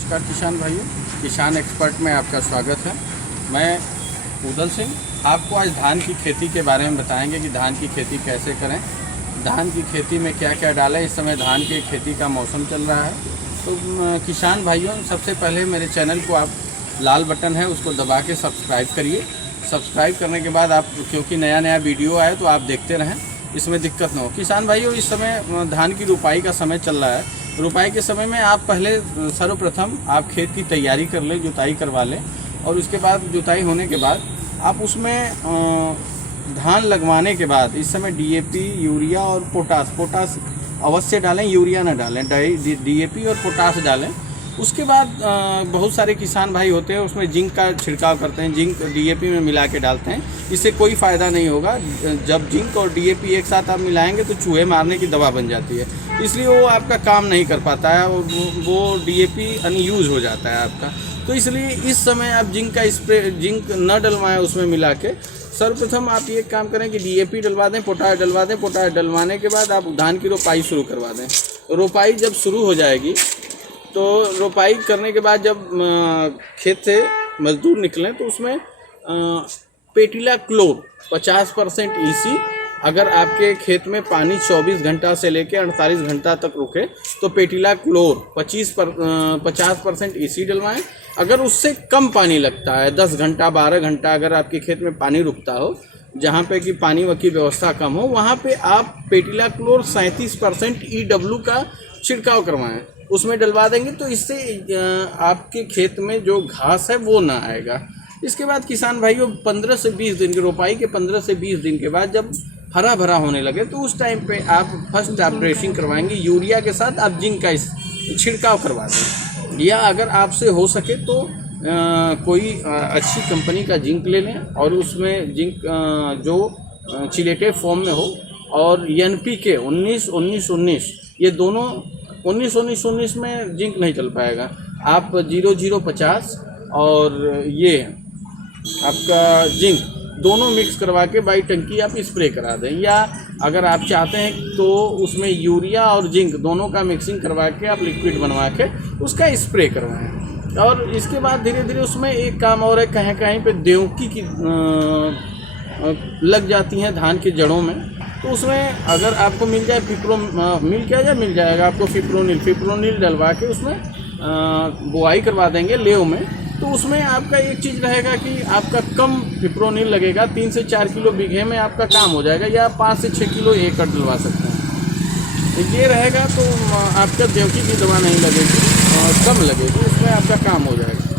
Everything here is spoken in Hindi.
नमस्कार किसान भाइयों, किसान एक्सपर्ट में आपका स्वागत है। मैं उदल सिंह आपको आज धान की खेती के बारे में बताएंगे कि धान की खेती कैसे करें, धान की खेती में क्या क्या डालें। इस समय धान की खेती का मौसम चल रहा है। तो किसान भाइयों, सबसे पहले मेरे चैनल को आप लाल बटन है उसको दबा के सब्सक्राइब करिए। सब्सक्राइब करने के बाद आप, क्योंकि नया वीडियो आए तो आप देखते रहें, इसमें दिक्कत ना हो। किसान भाइयों, इस समय धान की रुपाई का समय चल रहा है। रुपाई के समय में आप पहले सर्वप्रथम आप खेत की तैयारी कर लें, जुताई करवा लें, और उसके बाद जुताई होने के बाद आप उसमें धान लगवाने के बाद इस समय डीएपी, यूरिया और पोटास अवश्य डालें, यूरिया ना डालें, डीएपी और पोटास डालें। उसके बाद बहुत सारे किसान भाई होते हैं उसमें जिंक का छिड़काव करते हैं, जिंक डीएपी में मिला के डालते हैं। इससे कोई फ़ायदा नहीं होगा। जब जिंक और डीएपी एक साथ आप मिलाएंगे तो चूहे मारने की दवा बन जाती है, इसलिए वो आपका काम नहीं कर पाता है, वो डीएपी अनयूज हो जाता है आपका। तो इसलिए इस समय आप जिंक का स्प्रे, जिंक न डलवाएं उसमें मिला के। सर्वप्रथम आप ये काम करें कि डीएपी डलवा दें, पोटाश डलवा दें। पोटाश डलवाने के बाद आप धान की रोपाई शुरू करवा दें। रोपाई जब शुरू हो जाएगी तो रोपाई करने के बाद जब खेत से मजदूर निकलें तो उसमें पेटिला क्लोर 50% ईसी, अगर आपके खेत में पानी 24 घंटा से लेकर 48 घंटा तक रुके तो पेटिला क्लोर 50% ईसी डलवाएं। अगर उससे कम पानी लगता है, 10 घंटा 12 घंटा अगर आपके खेत में पानी रुकता हो, जहाँ पे कि पानी की व्यवस्था कम हो, वहाँ पे आप पेटिला क्लोर 37% EW का छिड़काव करवाएं, उसमें डलवा देंगे तो इससे आपके खेत में जो घास है वो ना आएगा। इसके बाद किसान भाइयों, 15 से 20 दिन की रोपाई के 15 से 20 दिन के बाद जब हरा भरा होने लगे तो उस टाइम पे आप फर्स्ट आप ड्रेसिंग करवाएंगे। यूरिया के साथ आप जिंक का छिड़काव करवा दें, या अगर आपसे हो सके तो कोई अच्छी कंपनी का जिंक ले लें और उसमें जिंक जो चिलेटेड फॉर्म में हो, और NPK 19-19-19, ये दोनों 19-19-19 में जिंक नहीं चल पाएगा। आप 0050 और ये आपका जिंक दोनों मिक्स करवा के बाई टंकी आप स्प्रे करा दें, या अगर आप चाहते हैं तो उसमें यूरिया और जिंक दोनों का मिक्सिंग करवा के आप लिक्विड बनवा के उसका स्प्रे करवाएं। और इसके बाद धीरे धीरे उसमें एक काम और है, कहीं कहीं पे देवकी की लग जाती हैं धान की जड़ों में, तो उसमें अगर आपको मिल जाए मिल जाएगा आपको फिप्रोनिल डलवा के उसमें बुआई करवा देंगे लेव में। तो उसमें आपका एक चीज़ रहेगा कि आपका कम फिप्रोनिल लगेगा, 3 से 4 किलो बीघे में आपका काम हो जाएगा, या 5 से 6 किलो एकड़ डलवा सकते हैं। ये रहेगा तो आपका देवकी की दवा नहीं लगेगी, कम लगेगी, उसमें आपका काम हो जाएगा।